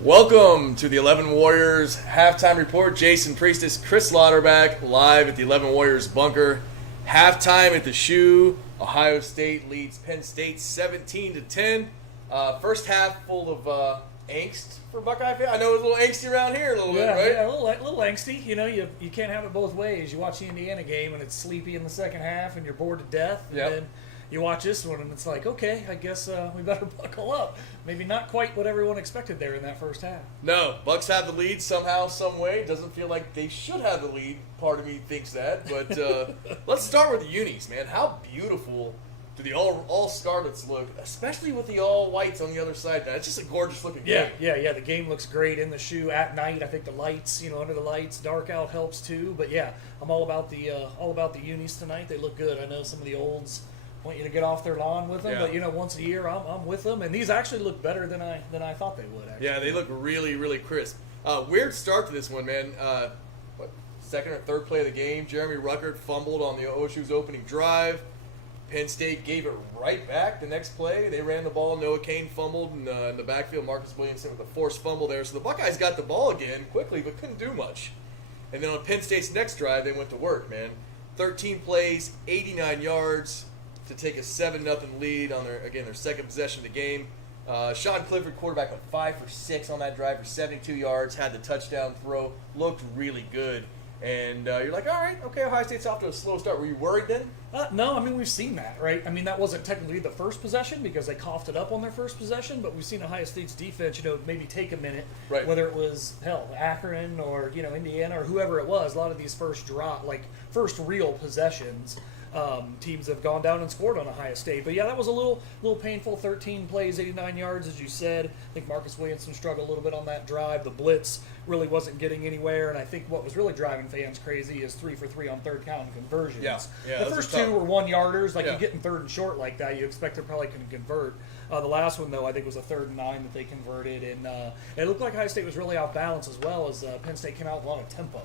Welcome to the 11 Warriors halftime report. Jason Priestis, Chris Lauterbach, live at the 11 Warriors bunker. Halftime at the Shoe. Ohio State leads Penn State 17-10. First half full of angst for Buckeye fans. I know it's a little angsty around here a little bit, right? Yeah, a little angsty. You know, you can't have it both ways. You watch the Indiana game and it's sleepy in the second half and you're bored to death. And then you watch this one and it's like, okay, I guess we better buckle up. Maybe not quite what everyone expected there in that first half. No, Bucks have the lead somehow, some way. Doesn't feel like they should have the lead. Part of me thinks that. But let's start with the unis, man. How beautiful do the all scarlets look, especially with the all whites on the other side now. It's just a gorgeous looking game. Yeah. The game looks great in the Shoe at night. I think the lights, under the lights, dark out helps too. But yeah, I'm all about the unis tonight. They look good. I know some of the olds want you to get off their lawn with them, but once a year I'm with them, and these actually look better than I thought they would. Actually. Yeah, they look really, really crisp. Weird start to this one, man. Second or third play of the game, Jeremy Ruckert fumbled on the OSU's opening drive. Penn State gave it right back the next play. They ran the ball. Noah Kane fumbled in the backfield. Marcus Williamson with a forced fumble there. So the Buckeyes got the ball again quickly, but couldn't do much. And then on Penn State's next drive, they went to work, man. 13 plays, 89 yards to take a 7-0 lead on their second possession of the game. Sean Clifford, quarterback, went 5 for 6 on that drive for 72 yards, had the touchdown throw, looked really good. And you're like, all right, okay, Ohio State's off to a slow start. Were you worried then? No, we've seen that, right? That wasn't technically the first possession because they coughed it up on their first possession, but we've seen Ohio State's defense, maybe take a minute, right. Whether it was, Akron or, Indiana or whoever it was. A lot of these first real possessions, teams have gone down and scored on Ohio State. But, yeah, that was a little painful. 13 plays, 89 yards, as you said. I think Marcus Williamson struggled a little bit on that drive. The blitz really wasn't getting anywhere. And I think what was really driving fans crazy is 3 for 3 on third down conversions. Yeah, the first two were 1-yarders. You get in third and short like that, you expect they're probably going to convert. The last one, though, I think was a 3rd and 9 that they converted. And it looked like Ohio State was really off balance as well as Penn State came out with a lot of tempo.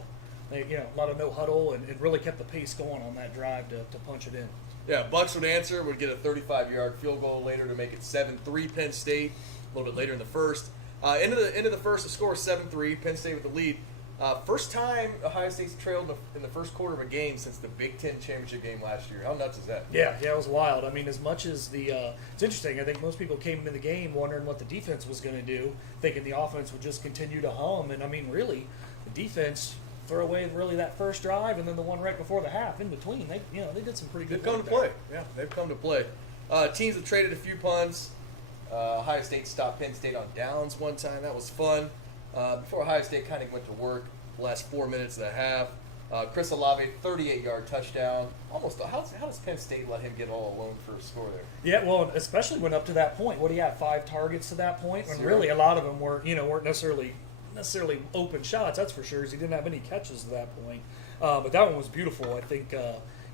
A lot of no huddle, and it really kept the pace going on that drive to punch it in. Yeah, Bucks would answer, would get a 35-yard field goal later to make it 7-3 Penn State, a little bit later in the first. End of the first, the score was 7-3, Penn State with the lead. First time Ohio State's trailed in the first quarter of a game since the Big Ten championship game last year. How nuts is that? Yeah, it was wild. As much as it's interesting, I think most people came into the game wondering what the defense was going to do, thinking the offense would just continue to hum. And, really, the defense throw away really that first drive and then the one right before the half in between. They did some pretty good. They've come to play. Yeah, they've come to play. Teams have traded a few punts. Ohio State stopped Penn State on downs one time. That was fun. Before Ohio State kind of went to work, the last 4 minutes of the half, Chris Olave, 38-yard touchdown. Almost. How does Penn State let him get all alone for a score there? Yeah, well, especially when up to that point. What do you have? 5 targets to that point, when really a lot of them weren't necessarily open shots, that's for sure, because he didn't have any catches at that point. But that one was beautiful. I think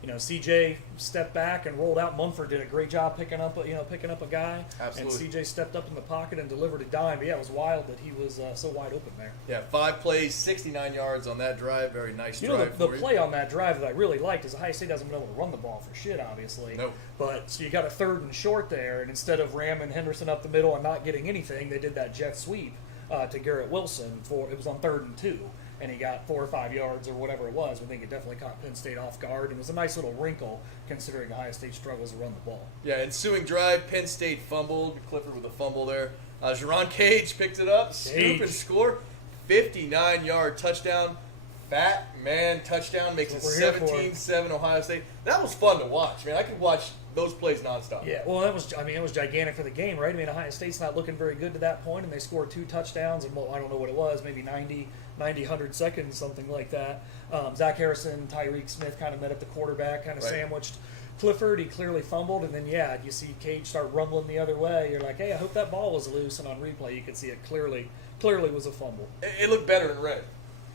CJ stepped back and rolled out. Munford did a great job picking up a guy. Absolutely. And CJ stepped up in the pocket and delivered a dime. But yeah, it was wild that he was so wide open there. Yeah, 5 plays, 69 yards on that drive. Very nice drive. The play on that drive that I really liked is Ohio State hasn't been able to run the ball for shit, obviously. No. But so you got a 3rd and short there, and instead of ramming Henderson up the middle and not getting anything, they did that jet sweep to Garrett Wilson. It was on 3rd and 2. And he got 4 or 5 yards or whatever it was. I think it definitely caught Penn State off guard. And it was a nice little wrinkle considering Ohio State struggles to run the ball. Yeah, ensuing drive, Penn State fumbled. Clifford with a fumble there. Jaron Cage picked it up, scoop and score. 59-yard touchdown. Fat man touchdown makes it 17-7 Ohio State. That was fun to watch, man. I could watch those plays nonstop. Yeah, well, it was gigantic for the game, right? Ohio State's not looking very good to that point, and they scored 2 touchdowns, and I don't know what it was, maybe 90, 100 seconds, something like that. Zach Harrison, Tyreek Smith kind of met at the quarterback, kind of sandwiched Clifford. He clearly fumbled, and then, you see Cage start rumbling the other way. You're like, hey, I hope that ball was loose, and on replay you could see it clearly was a fumble. It looked better in red.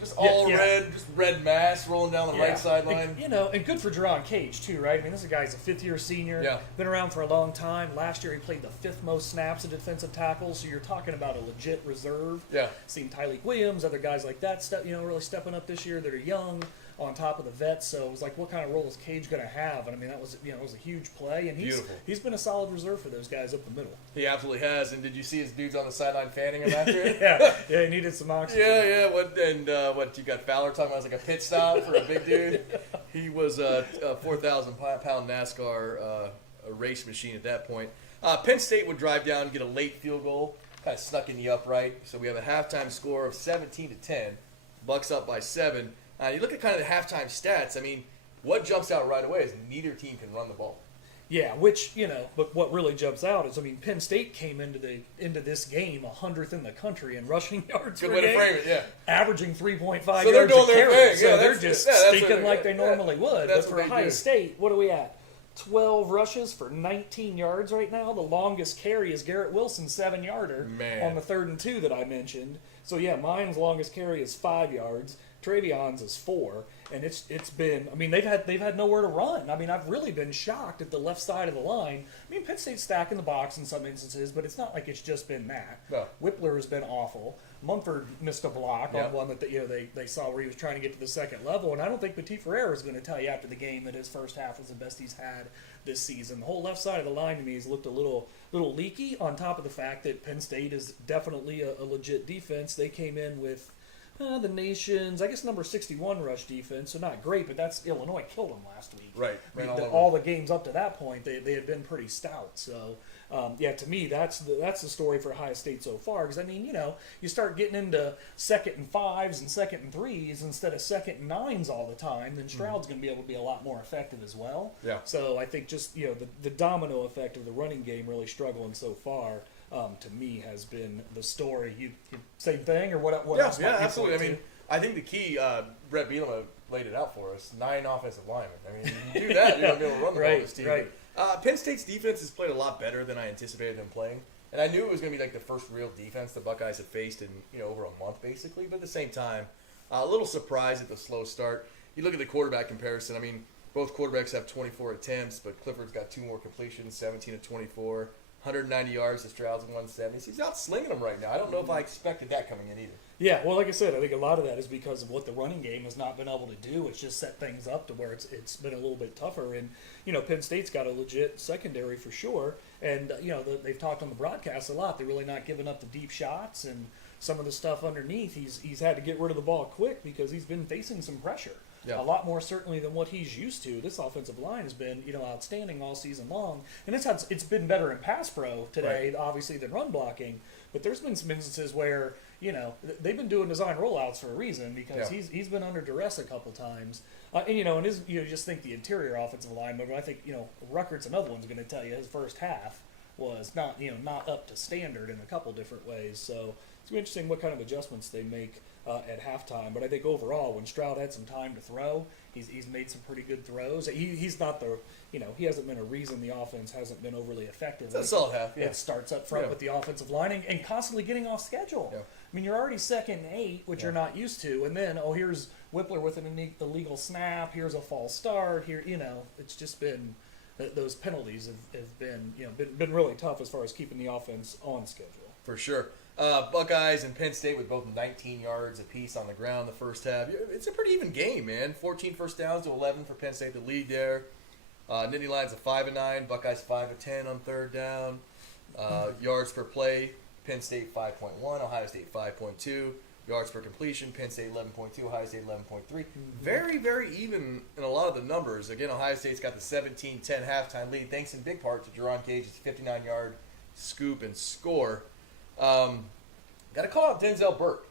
Just all red, just red mass rolling down the right sideline. And good for Jaron Cage, too, right? This guy's a 5th-year senior, been around for a long time. Last year he played the 5th most snaps at defensive tackle, so you're talking about a legit reserve. Yeah. Seen Tyleik Williams, other guys like that, really stepping up this year that are young. on top of the vets. So it was like, what kind of role is Cage going to have? And I mean, that was, it was a huge play, and he's been a solid reserve for those guys up the middle. He absolutely has. And did you see his dudes on the sideline fanning him after it? yeah, he needed some oxygen. Yeah. What you got Fowler talking about? It was like a pit stop for a big dude. He was a 4,000-pound NASCAR race machine at that point. Penn State would drive down and get a late field goal, kind of snuck in the upright. So we have a halftime score of 17-10. Bucks up by 7. You look at kind of the halftime stats. I mean, what jumps out right away is neither team can run the ball. Yeah, which, but what really jumps out is, I mean, Penn State came into this game 100th in the country in rushing yards Good per way game, to frame it, yeah. Averaging 3.5 so yards they're doing a their carry. thing. So yeah, they're just stinking like they normally would. But for Ohio State, what are we at? 12 rushes for 19 yards right now. The longest carry is Garrett Wilson's 7-yarder on the 3rd and 2 that I mentioned. So, yeah, mine's longest carry is 5 yards. Travion's is 4, and it's been. I mean, they've had nowhere to run. I mean, I've really been shocked at the left side of the line. I mean, Penn State's stacking the box in some instances, but it's not like it's just been that. No. Whippler has been awful. Mumford missed a block on one that they saw where he was trying to get to the second level, and I don't think Petit Ferrer is going to tell you after the game that his first half was the best he's had this season. The whole left side of the line to me has looked a little leaky. On top of the fact that Penn State is definitely a legit defense. They came in with the nation's, I guess, number 61 rush defense, so not great, but that's Illinois killed them last week. Right. I mean, all the games up to that point, they had been pretty stout. So, to me, that's the story for Ohio State so far. Because I mean, you start getting into 2nd and 5s and 2nd and 3s instead of 2nd and 9s all the time, then Stroud's going to be able to be a lot more effective as well. Yeah. So I think just the domino effect of the running game really struggling so far. To me, has been the story. You same thing, or what else? Yeah, absolutely. I mean, I think the key, Brett Bielema laid it out for us, 9 offensive linemen. I mean, you do that, you're going to be able to run the ball this team. Right. Penn State's defense has played a lot better than I anticipated them playing. And I knew it was going to be like the first real defense the Buckeyes had faced in over a month, basically. But at the same time, a little surprised at the slow start. You look at the quarterback comparison. I mean, both quarterbacks have 24 attempts, but Clifford's got 2 more completions, 17 of 24. 190 yards to Stroud's 170. So he's out slinging them right now. I don't know if I expected that coming in either. Yeah, well, like I said, I think a lot of that is because of what the running game has not been able to do. It's just set things up to where it's been a little bit tougher. And, Penn State's got a legit secondary for sure. And, they've talked on the broadcast a lot. They're really not giving up the deep shots and some of the stuff underneath. He's had to get rid of the ball quick because he's been facing some pressure. Yeah. A lot more certainly than what he's used to. This offensive line has been, outstanding all season long, and it's been better in pass pro today, obviously, than run blocking. But there's been some instances where they've been doing design rollouts for a reason because he's been under duress a couple times, and his just think the interior offensive line. But I think Ruckert's another one's going to tell you his first half was not up to standard in a couple different ways. So it's gonna be interesting what kind of adjustments they make at halftime. But I think overall, when Stroud had some time to throw, he's made some pretty good throws. He's not the he hasn't been a reason the offense hasn't been overly effective. It's a solid half. Yeah. It starts up front with the offensive line and constantly getting off schedule. Yeah. I mean, you're already 2nd and 8, which you're not used to, and then here's Whippler with an illegal snap. Here's a false start. Here, it's just been those penalties have been really tough as far as keeping the offense on schedule. For sure. Buckeyes and Penn State with both 19 yards apiece on the ground the first half. It's a pretty even game, man. 14 first downs to 11 for Penn State, the lead there. Nittany Lions of 5-9. Buckeyes 5 of 10 on 3rd down. Yards per play. Penn State 5.1. Ohio State 5.2. Yards per completion. Penn State 11.2. Ohio State 11.3. Very, very even in a lot of the numbers. Again, Ohio State's got the 17-10 halftime lead, thanks in big part to Jaron Cage's 59-yard scoop and score. Got to call out Denzel Burke,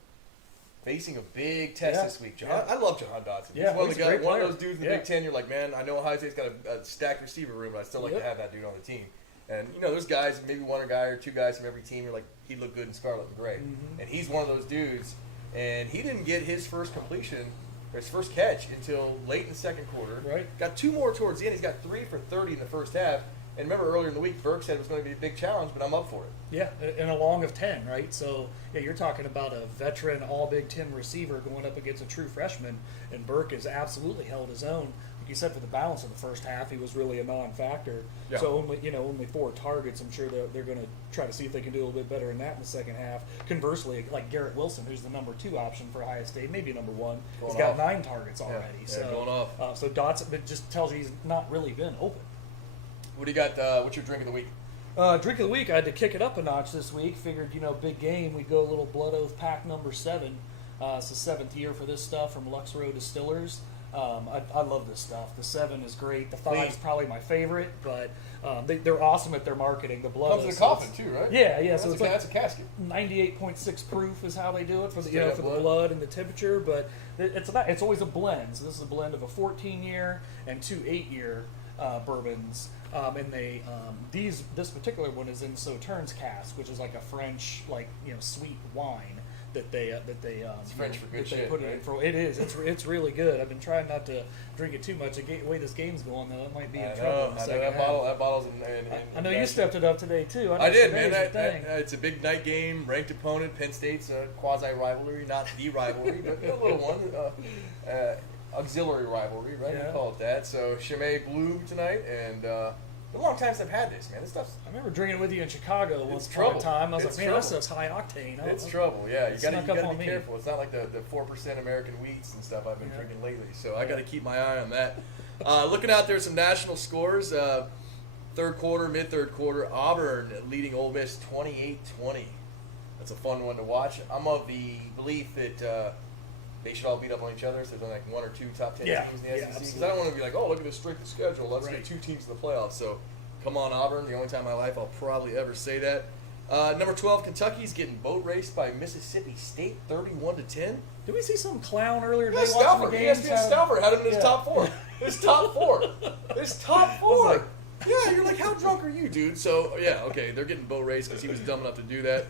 facing a big test this week. I love Jahan Dotson. He's one of those dudes in the Big Ten. You're like, man, I know Ohio State's got a stacked receiver room, but I still like to have that dude on the team. And there's guys, maybe one guy or 2 guys from every team. You're like, he'd look good in scarlet and gray, and he's one of those dudes. And he didn't get his first completion or his first catch until late in the second quarter. Right. Got 2 more towards the end. He's got 3 for 30 in the first half. And remember earlier in the week, Burke said it was going to be a big challenge, but I'm up for it. Yeah, and a long of 10, right? So, you're talking about a veteran All-Big Ten receiver going up against a true freshman, and Burke has absolutely held his own. he said for the balance of the first half, he was really a non-factor. Yeah. So only 4 targets. I'm sure they're going to try to see if they can do a little bit better in that in the second half. Conversely, like Garrett Wilson, who's the number 2 option for Ohio State, maybe number 1, has got 9 targets already. Yeah, going off. So Dotson, it just tells you he's not really been open. What do you got? What's your drink of the week? Drink of the week, I had to kick it up a notch this week. Figured, big game. We'd go a little Blood Oath pack number 7. It's the 7th year for this stuff from Lux Row Distillers. I love this stuff. The 7 is great. The 5 is probably my favorite, but they're awesome at their marketing. The Blood Comes in a coffin too, right? Yeah. So that's a casket. 98.6 proof is how they do it for the Straight the blood and the temperature. But it's always a blend. So this is a blend of a 14-year and 2 8-year bourbons. And this particular one is in Sauternes cask, which is like a French sweet wine that they it's French for good shit. Put it in for. It is. It's really good. I've been trying not to drink it too much. The way this game's going though, it might be in trouble. I know that bottle's in I know you stepped it up today too. I did, man. It's a big night game, ranked opponent. Penn State's a quasi rivalry, not the rivalry, but a little one. Auxiliary rivalry, right? Yeah. We call it that. So Chimay Blue tonight, and a long time since I've had this, man. This stuff's. I remember drinking with you in Chicago once upon a time. I was It's like, man, trouble. that stuff's high octane. It's trouble, yeah. You gotta be me. careful. It's not like the 4% American wheats and stuff I've been drinking lately. So I gotta keep my eye on that. Looking out there, some national scores. Third quarter, mid-third quarter, Auburn leading Ole Miss 28-20. That's a fun one to watch. I'm of the belief that they should all beat up on each other, so there's only like 1 or 2 top 10 teams in the SEC. Because I don't want to be like, oh, look at this strength of schedule. Let's get 2 teams in the playoffs. So come on, Auburn. The only time in my life I'll probably ever say that. Number 12, Kentucky's getting boat raced by Mississippi State 31-10. Did we see some clown earlier today watching Stauffer. the games? ESPN Stauffer had him in his top 4. His top 4. His top 4. Yeah, you're like, how drunk are you, dude? So, yeah, okay, they're getting boat raced because he was dumb enough to do that.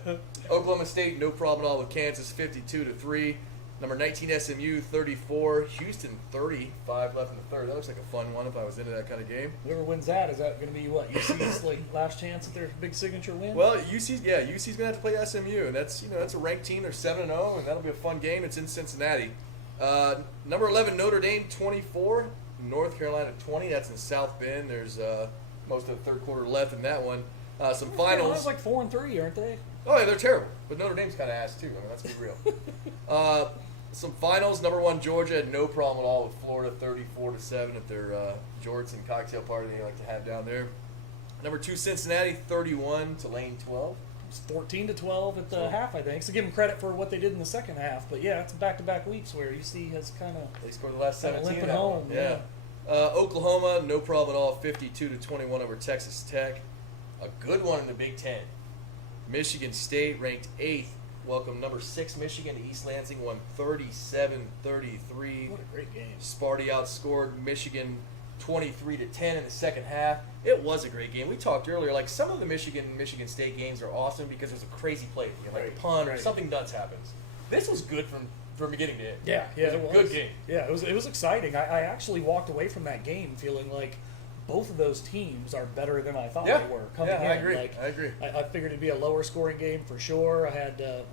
Oklahoma State, no problem at all with Kansas, 52-3. Number 19, SMU, 34. Houston, 35 left in the third. That looks like a fun one if I was into that kind of game. Whoever wins that, is that going to be what? UC's last chance at their big signature win? Well, UC's going to have to play SMU, and that's a ranked team. They're 7-0, and that'll be a fun game. It's in Cincinnati. Number 11, Notre Dame, 24. North Carolina, 20. That's in South Bend. There's most of the third quarter left in that one. Some finals. Carolina's like 4-3, aren't they? Oh, yeah, they're terrible. But Notre Dame's kind of ass, too. I mean, let's be real. Some finals. Number 1, Georgia had no problem at all with Florida, 34-7 at their jorts and cocktail party they like to have down there. Number 2, Cincinnati, 31 to Lane 12. It's 14-12 at the half, I think. So give them credit for what they did in the second half. But yeah, it's back-to-back weeks where UC has kind of They scored the last 17. limping home. Yeah. Oklahoma, no problem at all, 52-21 over Texas Tech. A good one in the Big Ten. Michigan State ranked 8th. Welcome number 6 Michigan to East Lansing, won 37-33. What a great game. Sparty outscored Michigan 23-10 in the second half. It was a great game. We talked earlier, like some of the Michigan State games are awesome because there's a crazy play, like a punt or something nuts happens. This was good from beginning to end. Yeah, it was a good game. Yeah, it was exciting. I actually walked away from that game feeling like both of those teams are better than I thought they were coming in. I agree. I figured it'd be a lower scoring game for sure. I had I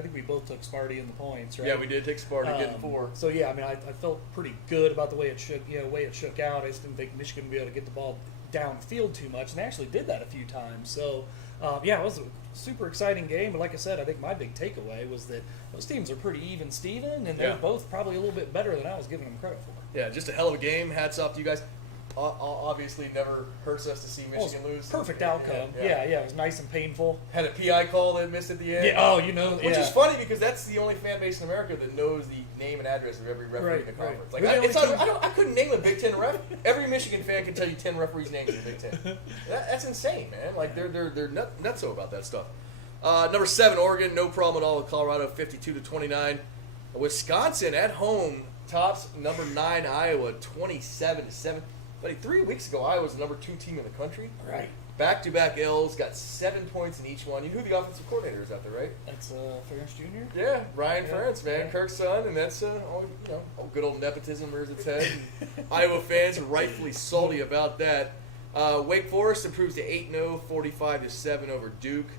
think we both took Sparty in the points, right? Yeah, we did take Sparty, getting 4. So yeah, I mean, I felt pretty good about the way it shook out. I just didn't think Michigan would be able to get the ball downfield too much, and they actually did that a few times. So it was a super exciting game. But like I said, I think my big takeaway was that those teams are pretty even, Steven, and they're both probably a little bit better than I was giving them credit for. Yeah, just a hell of a game. Hats off to you guys. Obviously, never hurts us to see Michigan lose. Perfect outcome. Yeah, it was nice and painful. Had a PI call that missed at the end. Yeah. Which is funny because that's the only fan base in America that knows the name and address of every referee in the conference. Like, I couldn't name a Big Ten ref. Every Michigan fan can tell you 10 referees' names in the Big Ten. That's insane, man. Like they're nutso about that stuff. Number 7, Oregon, no problem at all with Colorado, 52-29. Wisconsin at home tops number 9 Iowa, 27-7. But 3 weeks ago, Iowa was the number 2 team in the country. Right. Back-to-back L's, got 7 points in each one. You know who the offensive coordinator is out there, right? That's Ferentz Jr.? Yeah, Ryan Ferentz, man, Kirk's son, and that's good old nepotism rears its head. Iowa fans are rightfully salty about that. Wake Forest improves to 8-0, 45-7 over Duke.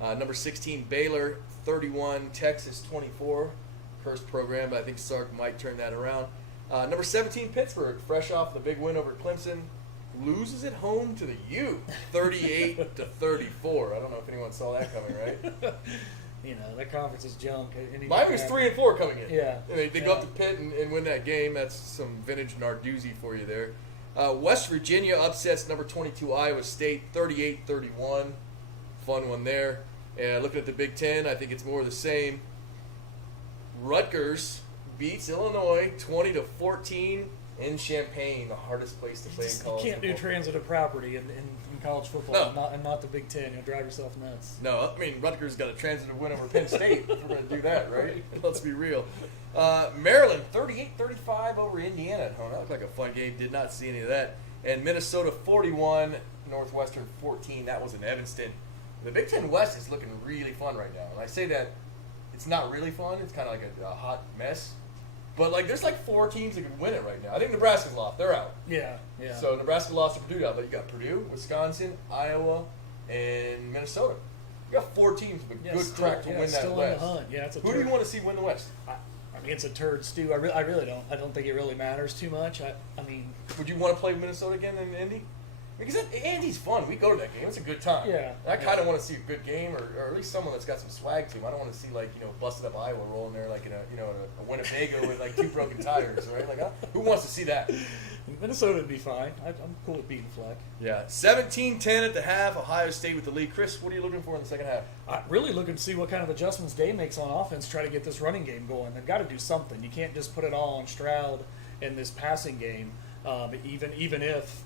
Number 16, Baylor, 31, Texas, 24. Cursed program, but I think Sark might turn that around. Number 17, Pittsburgh, fresh off the big win over Clemson, loses at home to the U, 38-34. I don't know if anyone saw that coming, right? That conference is junk. Mine was 3-4 coming in. Yeah. They go up to Pitt and win that game. That's some vintage Narduzzi for you there. West Virginia upsets number 22 Iowa State, 38-31. Fun one there. And looking at the Big Ten, I think it's more of the same. Rutgers beats Illinois 20-14 in Champaign, the hardest place to play in college You can't do football. transitive property in college football and not the Big Ten. You'll drive yourself nuts. No, I mean, Rutgers got a transitive win over Penn State if we're going to do that, right? Let's be real. Maryland, 38-35 over Indiana at home. That looked like a fun game. Did not see any of that. And Minnesota, 41, Northwestern, 14. That was in Evanston. The Big Ten West is looking really fun right now. And I say that it's not really fun. It's kind of like a hot mess. But, there's 4 teams that could win it right now. I think Nebraska's lost. They're out. Yeah. So Nebraska lost to Purdue now, but you got Purdue, Wisconsin, Iowa, and Minnesota. You got 4 teams with a good track to win that still West. In the hunt. Yeah, it's a Who do you want to see win the West? I mean, it's a turd stew. I really don't. I don't think it really matters too much. I mean, Would you want to play Minnesota again in Indy? Because Indy's fun. We go to that game. It's a good time. Yeah. And I kind of want to see a good game, or at least someone that's got some swag to him. I don't want to see busted up Iowa rolling there in a Winnebago with 2 broken tires, right? Who wants to see that? Minnesota would be fine. I'm cool with beating Fleck. Yeah. 17-10 at the half. Ohio State with the lead. Chris, what are you looking for in the second half? I'm really looking to see what kind of adjustments Day makes on offense. Try to get this running game going. They've got to do something. You can't just put it all on Stroud in this passing game. Even if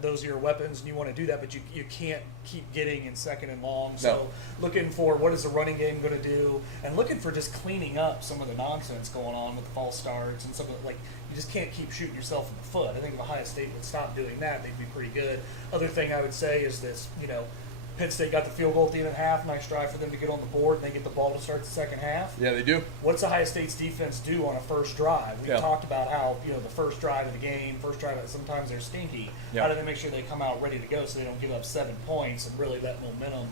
those are your weapons and you want to do that, but you can't keep getting in second and long. So looking for what is the running game going to do, and looking for just cleaning up some of the nonsense going on with the false starts and some of the, you just can't keep shooting yourself in the foot. I think if Ohio State would stop doing that, they'd be pretty good. Other thing I would say is this, Penn State got the field goal at the end of the half. Nice drive for them to get on the board, and they get the ball to start the second half. Yeah, they do. What's Ohio State's defense do on a first drive? We Yeah. talked about how, the first drive of the game, sometimes they're stinky. Yeah. How do they make sure they come out ready to go so they don't give up 7 points and really let momentum,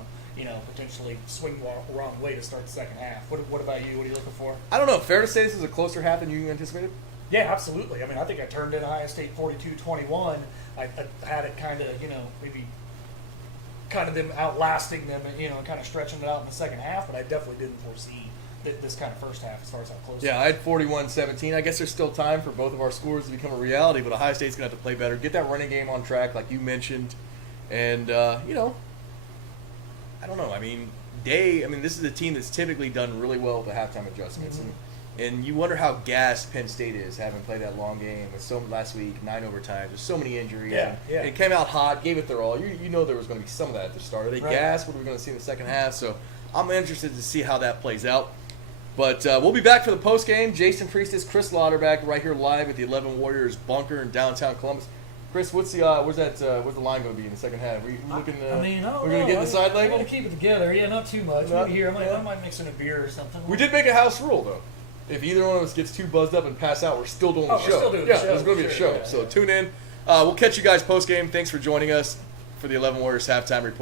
potentially swing the wrong way to start the second half? What about you? What are you looking for? I don't know. Fair to say this is a closer half than you anticipated? Yeah, absolutely. I mean, I think I turned in Ohio State 42-21. I had it kind of, maybe kind of them outlasting them and, kind of stretching it out in the second half, but I definitely didn't foresee this kind of first half as far as how close. Yeah, I had 41-17. I guess there's still time for both of our scores to become a reality, but Ohio State's going to have to play better, get that running game on track like you mentioned, and, I don't know. I mean, this is a team that's typically done really well with the halftime adjustments, and you wonder how gassed Penn State is having played that long game with last week, 9 overtimes, there's so many injuries. Yeah. It came out hot, gave it their all. You know there was going to be some of that at the start. Are they Right. gassed? What are we going to see in the second half? So I'm interested to see how that plays out. But we'll be back for the post game. Jason Priestis, Chris Lauderback, right here live at the 11 Warriors bunker in downtown Columbus. Chris, what's the where's the line going to be in the second half? We looking? I don't we're going to get in the side I'm label. going to keep it together. Yeah, not too much. Not- Maybe here. yeah. I might mix in a beer or something. We did make a house rule though. If either one of us gets too buzzed up and pass out, we're still doing the we're show. still doing the show, there's going to be a sure, show. yeah, So yeah. tune in. We'll catch you guys post game. Thanks for joining us for the 11 Warriors halftime report.